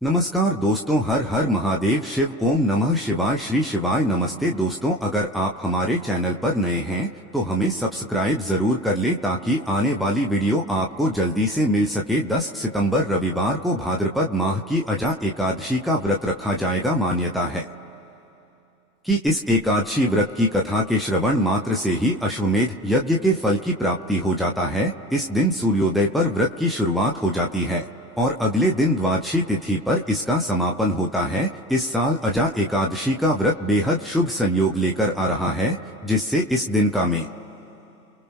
नमस्कार दोस्तों, हर हर महादेव शिव, ओम नमः शिवाय, श्री शिवाय नमस्ते। दोस्तों, अगर आप हमारे चैनल पर नए हैं तो हमें सब्सक्राइब जरूर कर ले ताकि आने वाली वीडियो आपको जल्दी से मिल सके। 10 सितंबर रविवार को भाद्रपद माह की अजा एकादशी का व्रत रखा जाएगा। मान्यता है कि इस एकादशी व्रत की कथा के श्रवण मात्र से ही अश्वमेध यज्ञ के फल की प्राप्ति हो जाता है। इस दिन सूर्योदय पर व्रत की शुरुआत हो जाती है और अगले दिन द्वादशी तिथि पर इसका समापन होता है। इस साल अजा एकादशी का व्रत बेहद शुभ संयोग लेकर आ रहा है, जिससे इस दिन का में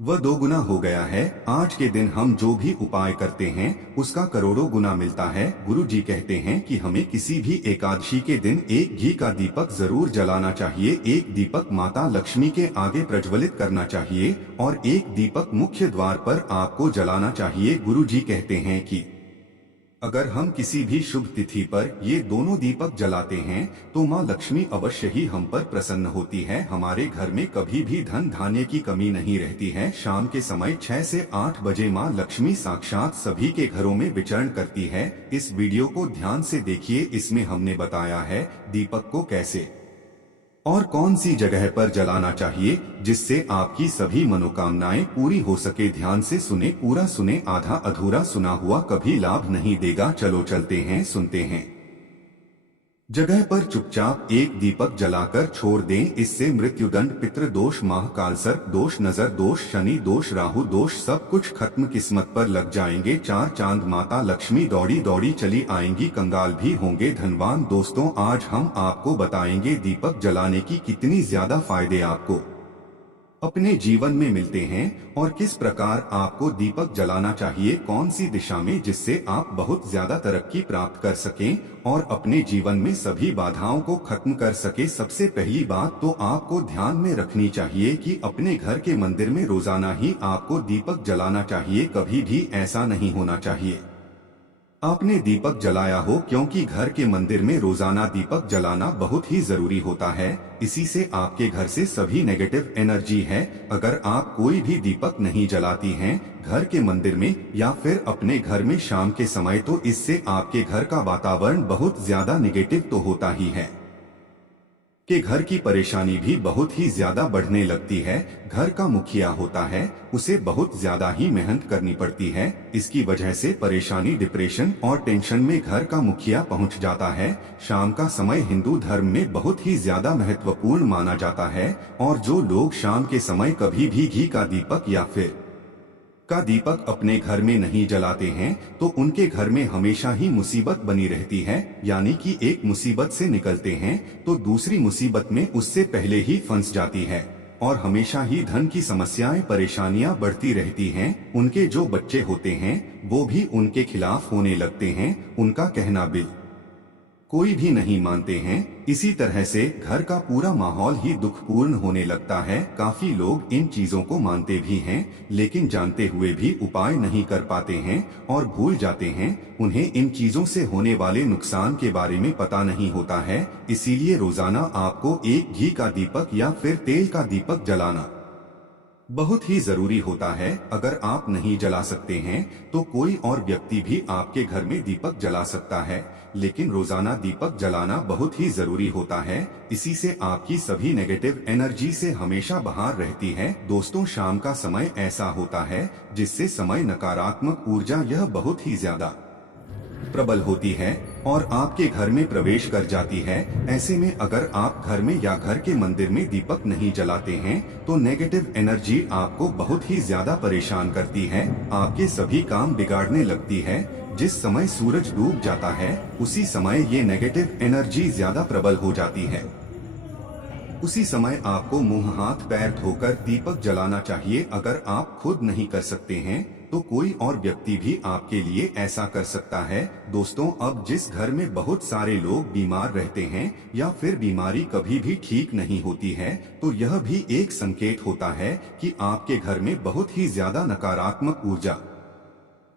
वह 2 गुना हो गया है। आज के दिन हम जो भी उपाय करते हैं उसका करोड़ों गुना मिलता है। गुरु जी कहते हैं कि हमें किसी भी एकादशी के दिन एक घी का दीपक जरूर जलाना चाहिए। एक दीपक माता लक्ष्मी के आगे प्रज्वलित करना चाहिए और एक दीपक मुख्य द्वार पर आपको जलाना चाहिए। गुरु जी कहते हैं कि अगर हम किसी भी शुभ तिथि पर ये दोनों दीपक जलाते हैं तो माँ लक्ष्मी अवश्य ही हम पर प्रसन्न होती है। हमारे घर में कभी भी धन धान्य की कमी नहीं रहती है। शाम के समय 6 से 8 बजे माँ लक्ष्मी साक्षात सभी के घरों में विचरण करती है। इस वीडियो को ध्यान से देखिए, इसमें हमने बताया है दीपक को कैसे और कौन सी जगह पर जलाना चाहिए जिससे आपकी सभी मनोकामनाएं पूरी हो सके। ध्यान से सुने, पूरा सुने, आधा अधूरा सुना हुआ कभी लाभ नहीं देगा। चलो चलते हैं, सुनते हैं। जगह पर चुपचाप एक दीपक जलाकर छोड़ दें, इससे मृत्युदंड, पितृदोष, महाकाल सर्प दोष, नजर दोष, शनि दोष, राहु दोष सब कुछ खत्म, किस्मत पर लग जाएंगे 4 चांद। माता लक्ष्मी दौड़ी दौड़ी चली आएंगी, कंगाल भी होंगे धनवान। दोस्तों, आज हम आपको बताएंगे दीपक जलाने की कितनी ज्यादा फायदे आपको अपने जीवन में मिलते हैं और किस प्रकार आपको दीपक जलाना चाहिए, कौन सी दिशा में, जिससे आप बहुत ज्यादा तरक्की प्राप्त कर सकें और अपने जीवन में सभी बाधाओं को खत्म कर सके। सबसे पहली बात तो आपको ध्यान में रखनी चाहिए कि अपने घर के मंदिर में रोजाना ही आपको दीपक जलाना चाहिए। कभी भी ऐसा नहीं होना चाहिए आपने दीपक जलाया हो, क्योंकि घर के मंदिर में रोजाना दीपक जलाना बहुत ही जरूरी होता है। इसी से आपके घर से सभी नेगेटिव एनर्जी है। अगर आप कोई भी दीपक नहीं जलाती हैं घर के मंदिर में या फिर अपने घर में शाम के समय, तो इससे आपके घर का वातावरण बहुत ज्यादा निगेटिव तो होता ही है कि घर की परेशानी भी बहुत ही ज्यादा बढ़ने लगती है। घर का मुखिया होता है, उसे बहुत ज्यादा ही मेहनत करनी पड़ती है। इसकी वजह से परेशानी, डिप्रेशन और टेंशन में घर का मुखिया पहुंच जाता है। शाम का समय हिंदू धर्म में बहुत ही ज्यादा महत्वपूर्ण माना जाता है और जो लोग शाम के समय कभी भी घी का दीपक या फिर का दीपक अपने घर में नहीं जलाते हैं तो उनके घर में हमेशा ही मुसीबत बनी रहती है। यानी कि एक मुसीबत से निकलते हैं तो दूसरी मुसीबत में उससे पहले ही फंस जाती है और हमेशा ही धन की समस्याएं, परेशानियां बढ़ती रहती हैं। उनके जो बच्चे होते हैं वो भी उनके खिलाफ होने लगते हैं, उनका कहना बिल कोई भी नहीं मानते हैं। इसी तरह से घर का पूरा माहौल ही दुखपूर्ण होने लगता है। काफी लोग इन चीजों को मानते भी हैं लेकिन जानते हुए भी उपाय नहीं कर पाते हैं और भूल जाते हैं। उन्हें इन चीजों से होने वाले नुकसान के बारे में पता नहीं होता है। इसीलिए रोजाना आपको एक घी का दीपक या फिर तेल का दीपक जलाना बहुत ही जरूरी होता है। अगर आप नहीं जला सकते हैं तो कोई और व्यक्ति भी आपके घर में दीपक जला सकता है, लेकिन रोजाना दीपक जलाना बहुत ही जरूरी होता है। इसी से आपकी सभी नेगेटिव एनर्जी से हमेशा बाहर रहती है। दोस्तों, शाम का समय ऐसा होता है जिससे समय नकारात्मक ऊर्जा यह बहुत ही ज्यादा प्रबल होती है और आपके घर में प्रवेश कर जाती है। ऐसे में अगर आप घर में या घर के मंदिर में दीपक नहीं जलाते हैं तो नेगेटिव एनर्जी आपको बहुत ही ज्यादा परेशान करती है, आपके सभी काम बिगाड़ने लगती है। जिस समय सूरज डूब जाता है उसी समय ये नेगेटिव एनर्जी ज्यादा प्रबल हो जाती है। उसी समय आपको मुंह हाथ पैर धोकर दीपक जलाना चाहिए। अगर आप खुद नहीं कर सकते हैं तो कोई और व्यक्ति भी आपके लिए ऐसा कर सकता है। दोस्तों, अब जिस घर में बहुत सारे लोग बीमार रहते हैं या फिर बीमारी कभी भी ठीक नहीं होती है तो यह भी एक संकेत होता है कि आपके घर में बहुत ही ज्यादा नकारात्मक ऊर्जा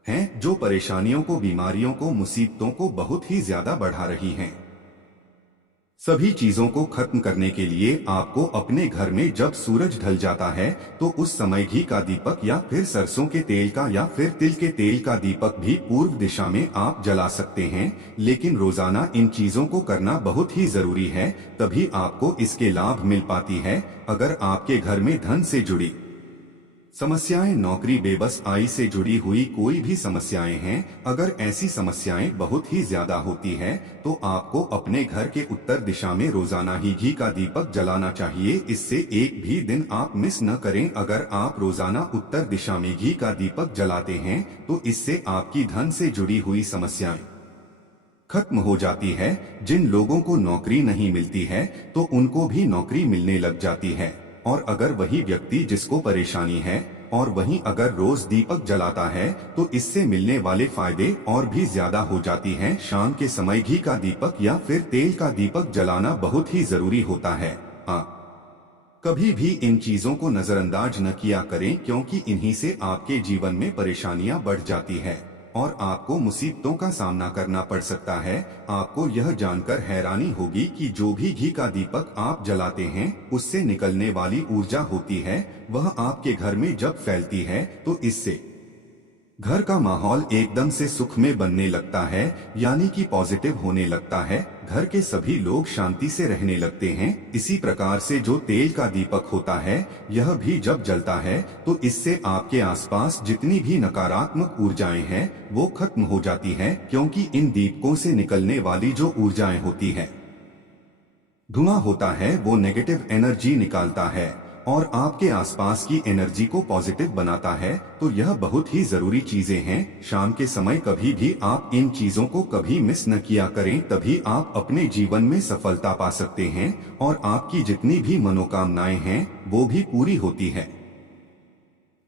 है जो परेशानियों को, बीमारियों को, मुसीबतों को बहुत ही ज्यादा बढ़ा रही है। सभी चीजों को खत्म करने के लिए आपको अपने घर में जब सूरज ढल जाता है तो उस समय घी का दीपक या फिर सरसों के तेल का या फिर तिल के तेल का दीपक भी पूर्व दिशा में आप जला सकते हैं। लेकिन रोजाना इन चीजों को करना बहुत ही जरूरी है, तभी आपको इसके लाभ मिल पाती है। अगर आपके घर में धन से जुड़ी समस्याएं, नौकरी, बेबस आई से जुड़ी हुई कोई भी समस्याएं हैं, अगर ऐसी समस्याएं बहुत ही ज्यादा होती है तो आपको अपने घर के उत्तर दिशा में रोजाना ही घी का दीपक जलाना चाहिए। इससे एक भी दिन आप मिस न करें। अगर आप रोजाना उत्तर दिशा में घी का दीपक जलाते हैं तो इससे आपकी धन से जुड़ी हुई समस्याएं खत्म हो जाती है। जिन लोगों को नौकरी नहीं मिलती है तो उनको भी नौकरी मिलने लग जाती है। और अगर वही व्यक्ति जिसको परेशानी है और वहीं अगर रोज दीपक जलाता है तो इससे मिलने वाले फायदे और भी ज्यादा हो जाती हैं। शाम के समय घी का दीपक या फिर तेल का दीपक जलाना बहुत ही जरूरी होता है। हाँ, कभी भी इन चीजों को नजरअंदाज न किया करें, क्योंकि इन्हीं से आपके जीवन में परेशानियां बढ़ जाती है और आपको मुसीबतों का सामना करना पड़ सकता है। आपको यह जानकर हैरानी होगी कि जो भी घी का दीपक आप जलाते हैं उससे निकलने वाली ऊर्जा होती है, वह आपके घर में जब फैलती है तो इससे घर का माहौल एकदम से सुख में बनने लगता है, यानी कि पॉजिटिव होने लगता है। घर के सभी लोग शांति से रहने लगते हैं। इसी प्रकार से जो तेल का दीपक होता है, यह भी जब जलता है तो इससे आपके आसपास जितनी भी नकारात्मक ऊर्जाएं हैं वो खत्म हो जाती है, क्योंकि इन दीपकों से निकलने वाली जो ऊर्जाएं होती है, धुआं होता है, वो नेगेटिव एनर्जी निकालता है और आपके आसपास की एनर्जी को पॉजिटिव बनाता है। तो यह बहुत ही जरूरी चीजें हैं। शाम के समय कभी भी आप इन चीजों को कभी मिस न किया करें, तभी आप अपने जीवन में सफलता पा सकते हैं और आपकी जितनी भी मनोकामनाएं हैं वो भी पूरी होती है।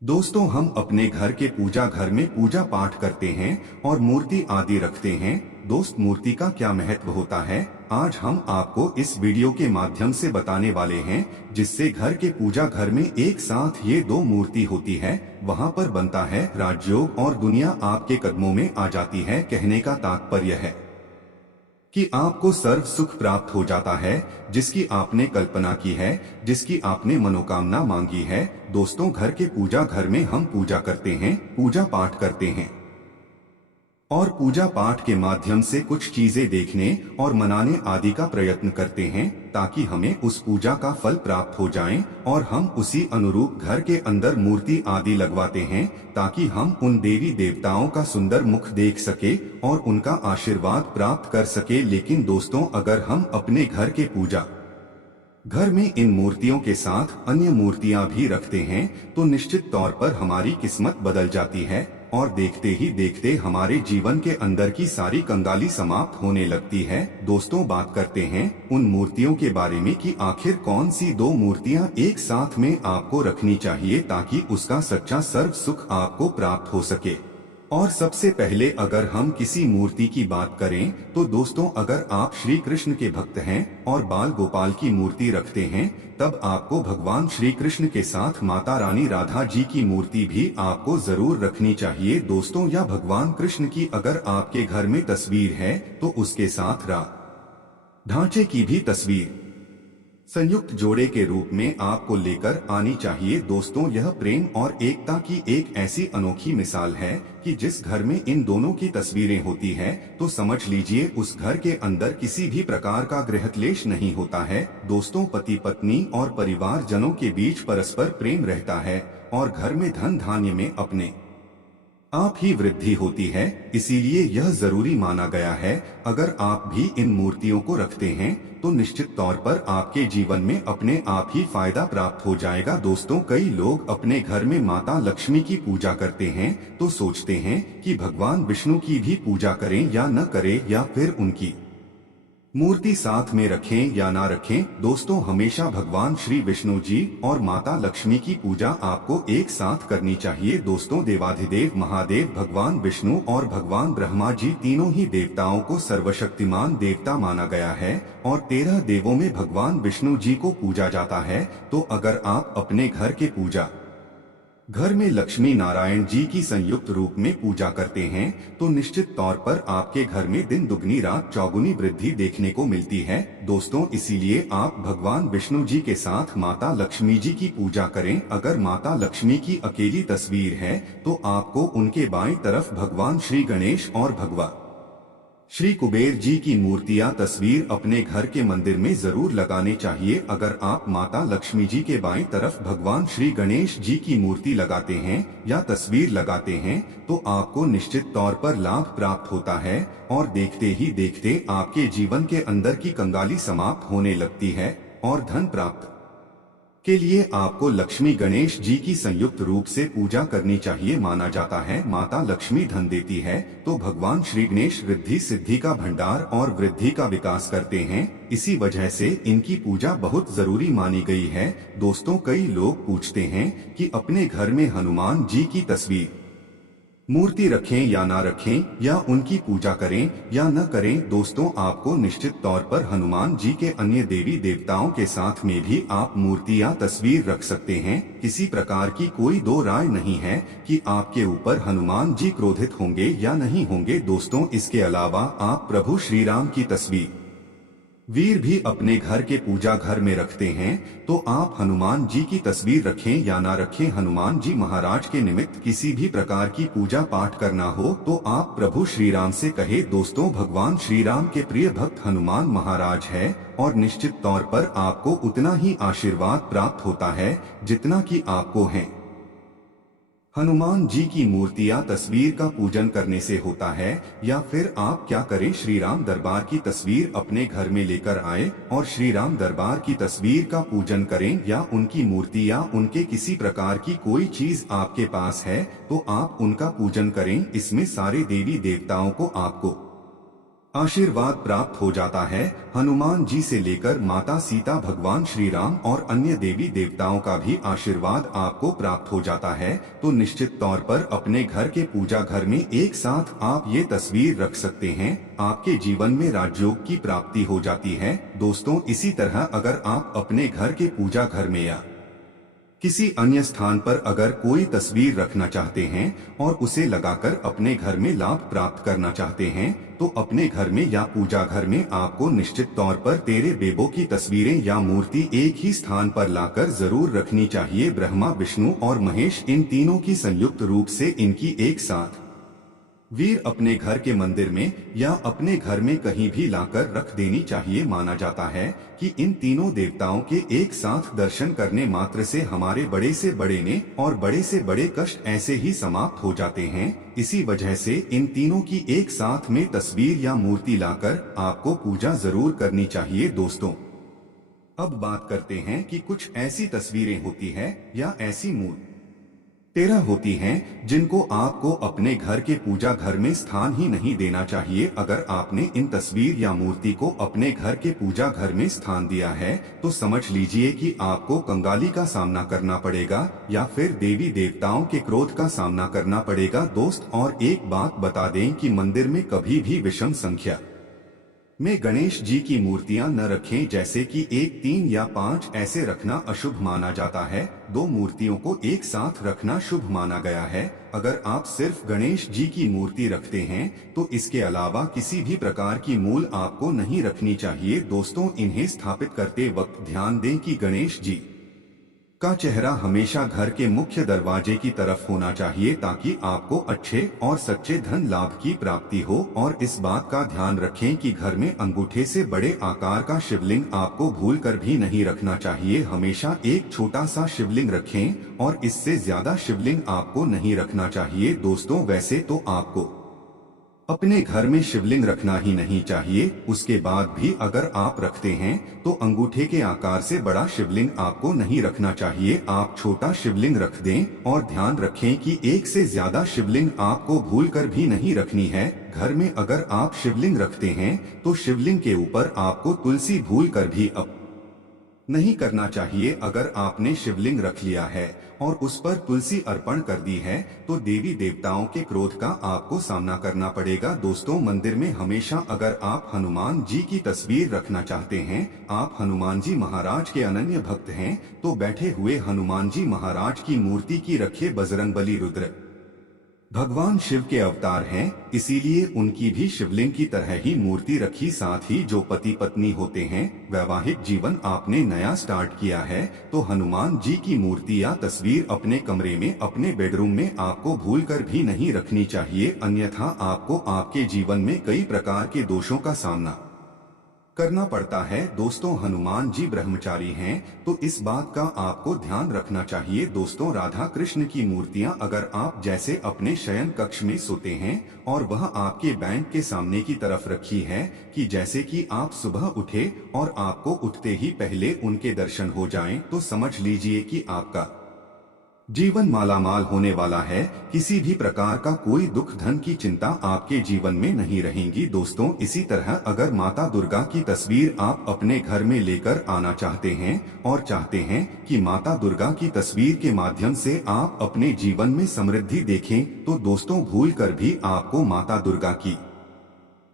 दोस्तों, हम अपने घर के पूजा घर में पूजा पाठ करते हैं और मूर्ति आदि रखते हैं। दोस्त, मूर्ति का क्या महत्व होता है, आज हम आपको इस वीडियो के माध्यम से बताने वाले हैं, जिससे घर के पूजा घर में एक साथ ये दो मूर्ति होती है, वहाँ पर बनता है राजयोग और दुनिया आपके कदमों में आ जाती है। कहने का तात्पर्य है कि आपको सर्व सुख प्राप्त हो जाता है, जिसकी आपने कल्पना की है, जिसकी आपने मनोकामना मांगी है। दोस्तों, घर के पूजा घर में हम पूजा करते हैं, पूजा पाठ करते हैं और पूजा पाठ के माध्यम से कुछ चीजें देखने और मनाने आदि का प्रयत्न करते हैं, ताकि हमें उस पूजा का फल प्राप्त हो जाए और हम उसी अनुरूप घर के अंदर मूर्ति आदि लगवाते हैं, ताकि हम उन देवी देवताओं का सुंदर मुख देख सके और उनका आशीर्वाद प्राप्त कर सके। लेकिन दोस्तों, अगर हम अपने घर के पूजा घर में इन मूर्तियों के साथ अन्य मूर्तियां भी रखते हैं तो निश्चित तौर पर हमारी किस्मत बदल जाती है और देखते ही देखते हमारे जीवन के अंदर की सारी कंगाली समाप्त होने लगती है। दोस्तों, बात करते हैं उन मूर्तियों के बारे में कि आखिर कौन सी दो मूर्तियां एक साथ में आपको रखनी चाहिए ताकि उसका सच्चा सर्व सुख आपको प्राप्त हो सके। और सबसे पहले अगर हम किसी मूर्ति की बात करें तो दोस्तों, अगर आप श्री कृष्ण के भक्त हैं और बाल गोपाल की मूर्ति रखते हैं, तब आपको भगवान श्री कृष्ण के साथ माता रानी राधा जी की मूर्ति भी आपको जरूर रखनी चाहिए। दोस्तों, या भगवान कृष्ण की अगर आपके घर में तस्वीर है तो उसके साथ ढांचे की भी तस्वीर संयुक्त जोड़े के रूप में आपको लेकर आनी चाहिए। दोस्तों, यह प्रेम और एकता की एक ऐसी अनोखी मिसाल है कि जिस घर में इन दोनों की तस्वीरें होती है तो समझ लीजिए उस घर के अंदर किसी भी प्रकार का गृह क्लेश नहीं होता है। दोस्तों, पति पत्नी और परिवार जनों के बीच परस्पर प्रेम रहता है और घर में धन धान्य में अपने आप ही वृद्धि होती है। इसीलिए यह जरूरी माना गया है, अगर आप भी इन मूर्तियों को रखते हैं तो निश्चित तौर पर आपके जीवन में अपने आप ही फायदा प्राप्त हो जाएगा। दोस्तों, कई लोग अपने घर में माता लक्ष्मी की पूजा करते हैं तो सोचते हैं कि भगवान विष्णु की भी पूजा करें या न करें, या फिर उनकी मूर्ति साथ में रखें या ना रखें। दोस्तों, हमेशा भगवान श्री विष्णु जी और माता लक्ष्मी की पूजा आपको एक साथ करनी चाहिए। दोस्तों, देवाधिदेव महादेव भगवान विष्णु और भगवान ब्रह्मा जी तीनों ही देवताओं को सर्वशक्तिमान देवता माना गया है और 13 देवों में भगवान विष्णु जी को पूजा जाता है। तो अगर आप अपने घर के पूजा घर में लक्ष्मी नारायण जी की संयुक्त रूप में पूजा करते हैं तो निश्चित तौर पर आपके घर में दिन दुगनी रात चौगुनी वृद्धि देखने को मिलती है। दोस्तों, इसीलिए आप भगवान विष्णु जी के साथ माता लक्ष्मी जी की पूजा करें। अगर माता लक्ष्मी की अकेली तस्वीर है तो आपको उनके बाईं तरफ भगवान श्री गणेश और भगवान श्री कुबेर जी की मूर्तियां तस्वीर अपने घर के मंदिर में जरूर लगाने चाहिए। अगर आप माता लक्ष्मी जी के बाईं तरफ भगवान श्री गणेश जी की मूर्ति लगाते हैं या तस्वीर लगाते हैं तो आपको निश्चित तौर पर लाभ प्राप्त होता है और देखते ही देखते आपके जीवन के अंदर की कंगाली समाप्त होने लगती है और धन प्राप्त के लिए आपको लक्ष्मी गणेश जी की संयुक्त रूप से पूजा करनी चाहिए। माना जाता है माता लक्ष्मी धन देती है तो भगवान श्री गणेश रिद्धि सिद्धि का भंडार और वृद्धि का विकास करते हैं। इसी वजह से इनकी पूजा बहुत जरूरी मानी गई है। दोस्तों, कई लोग पूछते हैं कि अपने घर में हनुमान जी की तस्वीर मूर्ति रखें या ना रखें, या उनकी पूजा करें या न करें। दोस्तों, आपको निश्चित तौर पर हनुमान जी के अन्य देवी देवताओं के साथ में भी आप मूर्ति या तस्वीर रख सकते हैं। किसी प्रकार की कोई दो राय नहीं है कि आपके ऊपर हनुमान जी क्रोधित होंगे या नहीं होंगे। दोस्तों, इसके अलावा आप प्रभु श्री राम की तस्वीर वीर भी अपने घर के पूजा घर में रखते हैं तो आप हनुमान जी की तस्वीर रखें या ना रखें, हनुमान जी महाराज के निमित्त किसी भी प्रकार की पूजा पाठ करना हो तो आप प्रभु श्री राम से कहे। दोस्तों, भगवान श्री राम के प्रिय भक्त हनुमान महाराज है और निश्चित तौर पर आपको उतना ही आशीर्वाद प्राप्त होता है जितना कि आपको है। हनुमान जी की मूर्ति या तस्वीर का पूजन करने से होता है। या फिर आप क्या करें, श्री राम दरबार की तस्वीर अपने घर में लेकर आए और श्री राम दरबार की तस्वीर का पूजन करें, या उनकी मूर्ति या उनके किसी प्रकार की कोई चीज आपके पास है तो आप उनका पूजन करें। इसमें सारे देवी देवताओं को आपको आशीर्वाद प्राप्त हो जाता है। हनुमान जी से लेकर माता सीता, भगवान श्री राम और अन्य देवी देवताओं का भी आशीर्वाद आपको प्राप्त हो जाता है। तो निश्चित तौर पर अपने घर के पूजा घर में एक साथ आप ये तस्वीर रख सकते हैं। आपके जीवन में राजयोग की प्राप्ति हो जाती है। दोस्तों, इसी तरह अगर आप अपने घर के पूजा घर में या किसी अन्य स्थान पर अगर कोई तस्वीर रखना चाहते हैं और उसे लगाकर अपने घर में लाभ प्राप्त करना चाहते हैं तो अपने घर में या पूजा घर में आपको निश्चित तौर पर तेरे बेबों की तस्वीरें या मूर्ति एक ही स्थान पर लाकर जरूर रखनी चाहिए। ब्रह्मा, विष्णु और महेश, इन तीनों की संयुक्त रूप से इनकी एक साथ वीर अपने घर के मंदिर में या अपने घर में कहीं भी लाकर रख देनी चाहिए। माना जाता है कि इन तीनों देवताओं के एक साथ दर्शन करने मात्र से हमारे बड़े से बड़े ने और बड़े से बड़े कष्ट ऐसे ही समाप्त हो जाते हैं। इसी वजह से इन तीनों की एक साथ में तस्वीर या मूर्ति लाकर आपको पूजा जरूर करनी चाहिए। दोस्तों, अब बात करते हैं कि कुछ ऐसी तस्वीरें होती है या ऐसी मूर्ति तेरह होती हैं जिनको आपको अपने घर के पूजा घर में स्थान ही नहीं देना चाहिए। अगर आपने इन तस्वीर या मूर्ति को अपने घर के पूजा घर में स्थान दिया है तो समझ लीजिए कि आपको कंगाली का सामना करना पड़ेगा या फिर देवी देवताओं के क्रोध का सामना करना पड़ेगा। दोस्त, और एक बात बता दें कि मंदिर में कभी भी विषम संख्या में गणेश जी की मूर्तियां न रखें, जैसे कि 1, 3 या 5 ऐसे रखना अशुभ माना जाता है। 2 मूर्तियों को एक साथ रखना शुभ माना गया है। अगर आप सिर्फ गणेश जी की मूर्ति रखते हैं तो इसके अलावा किसी भी प्रकार की मूल आपको नहीं रखनी चाहिए। दोस्तों, इन्हें स्थापित करते वक्त ध्यान दें कि गणेश जी का चेहरा हमेशा घर के मुख्य दरवाजे की तरफ होना चाहिए ताकि आपको अच्छे और सच्चे धन लाभ की प्राप्ति हो। और इस बात का ध्यान रखें कि घर में अंगूठे से बड़े आकार का शिवलिंग आपको भूलकर भी नहीं रखना चाहिए। हमेशा एक छोटा सा शिवलिंग रखें और इससे ज्यादा शिवलिंग आपको नहीं रखना चाहिए। दोस्तों, वैसे तो आपको अपने घर में शिवलिंग रखना ही नहीं चाहिए, उसके बाद भी अगर आप रखते हैं तो अंगूठे के आकार से बड़ा शिवलिंग आपको नहीं रखना चाहिए। आप छोटा शिवलिंग रख दें और ध्यान रखें कि एक से ज्यादा शिवलिंग आपको भूलकर भी नहीं रखनी है। घर में अगर आप शिवलिंग रखते हैं तो शिवलिंग के ऊपर आपको तुलसी भूलकर भी नहीं करना चाहिए। अगर आपने शिवलिंग रख लिया है और उस पर तुलसी अर्पण कर दी है तो देवी देवताओं के क्रोध का आपको सामना करना पड़ेगा। दोस्तों, मंदिर में हमेशा अगर आप हनुमान जी की तस्वीर रखना चाहते हैं, आप हनुमान जी महाराज के अनन्य भक्त हैं, तो बैठे हुए हनुमान जी महाराज की मूर्ति की रखिए। बजरंगबली रुद्र भगवान शिव के अवतार हैं, इसीलिए उनकी भी शिवलिंग की तरह ही मूर्ति रखी। साथ ही जो पति पत्नी होते हैं, वैवाहिक जीवन आपने नया स्टार्ट किया है, तो हनुमान जी की मूर्ति या तस्वीर अपने कमरे में, अपने बेडरूम में आपको भूलकर भी नहीं रखनी चाहिए, अन्यथा आपको आपके जीवन में कई प्रकार के दोषों का सामना करना पड़ता है। दोस्तों, हनुमान जी ब्रह्मचारी हैं, तो इस बात का आपको ध्यान रखना चाहिए। दोस्तों, राधा कृष्ण की मूर्तियां अगर आप जैसे अपने शयन कक्ष में सोते हैं और वह आपके बैंक के सामने की तरफ रखी है कि जैसे कि आप सुबह उठे और आपको उठते ही पहले उनके दर्शन हो जाएं, तो समझ लीजिए कि आपका जीवन मालामाल होने वाला है। किसी भी प्रकार का कोई दुख धन की चिंता आपके जीवन में नहीं रहेंगी। दोस्तों, इसी तरह अगर माता दुर्गा की तस्वीर आप अपने घर में लेकर आना चाहते हैं और चाहते हैं कि माता दुर्गा की तस्वीर के माध्यम से आप अपने जीवन में समृद्धि देखें, तो दोस्तों भूल कर भी आपको माता दुर्गा की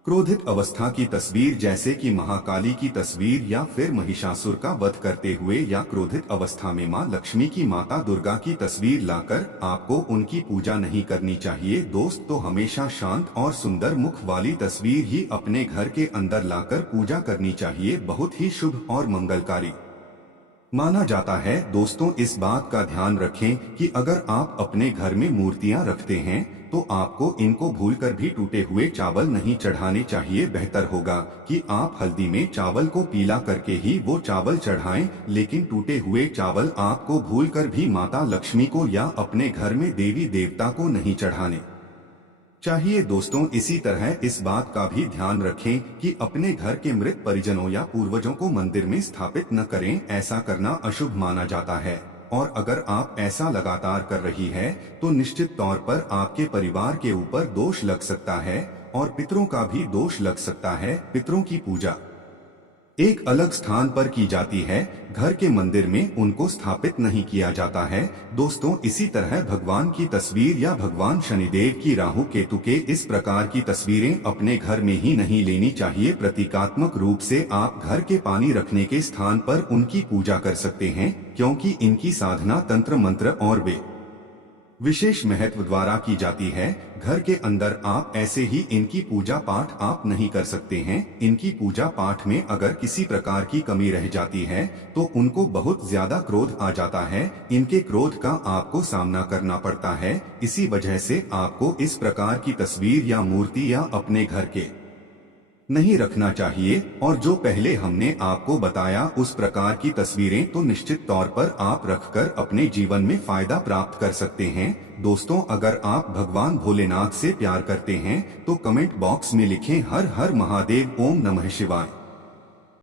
क्रोधित अवस्था की तस्वीर जैसे कि महाकाली की तस्वीर या फिर महिषासुर का वध करते हुए या क्रोधित अवस्था में मां लक्ष्मी की, माता दुर्गा की तस्वीर लाकर आपको उनकी पूजा नहीं करनी चाहिए। दोस्त, तो हमेशा शांत और सुंदर मुख वाली तस्वीर ही अपने घर के अंदर लाकर पूजा करनी चाहिए। बहुत ही शुभ और मंगलकारी माना जाता है। दोस्तों, इस बात का ध्यान रखें कि अगर आप अपने घर में मूर्तियां रखते हैं तो आपको इनको भूलकर भी टूटे हुए चावल नहीं चढ़ाने चाहिए। बेहतर होगा कि आप हल्दी में चावल को पीला करके ही वो चावल चढ़ाएं, लेकिन टूटे हुए चावल आपको भूलकर भी माता लक्ष्मी को या अपने घर में देवी देवता को नहीं चढ़ाने चाहिए। दोस्तों, इसी तरह इस बात का भी ध्यान रखें कि अपने घर के मृत परिजनों या पूर्वजों को मंदिर में स्थापित न करें, ऐसा करना अशुभ माना जाता है। और अगर आप ऐसा लगातार कर रही है तो निश्चित तौर पर आपके परिवार के ऊपर दोष लग सकता है और पितरों का भी दोष लग सकता है। पितरों की पूजा एक अलग स्थान पर की जाती है, घर के मंदिर में उनको स्थापित नहीं किया जाता है। दोस्तों, इसी तरह भगवान की तस्वीर या भगवान शनिदेव की, राहु केतु के इस प्रकार की तस्वीरें अपने घर में ही नहीं लेनी चाहिए। प्रतीकात्मक रूप से आप घर के पानी रखने के स्थान पर उनकी पूजा कर सकते हैं, क्योंकि इनकी साधना तंत्र मंत्र और वे विशेष महत्व द्वारा की जाती है। घर के अंदर आप ऐसे ही इनकी पूजा पाठ आप नहीं कर सकते हैं। इनकी पूजा पाठ में अगर किसी प्रकार की कमी रह जाती है तो उनको बहुत ज्यादा क्रोध आ जाता है। इनके क्रोध का आपको सामना करना पड़ता है। इसी वजह से आपको इस प्रकार की तस्वीर या मूर्ति या अपने घर के नहीं रखना चाहिए। और जो पहले हमने आपको बताया उस प्रकार की तस्वीरें तो निश्चित तौर पर आप रखकर अपने जीवन में फायदा प्राप्त कर सकते हैं। दोस्तों, अगर आप भगवान भोलेनाथ से प्यार करते हैं तो कमेंट बॉक्स में लिखें हर हर महादेव, ओम नमः शिवाय।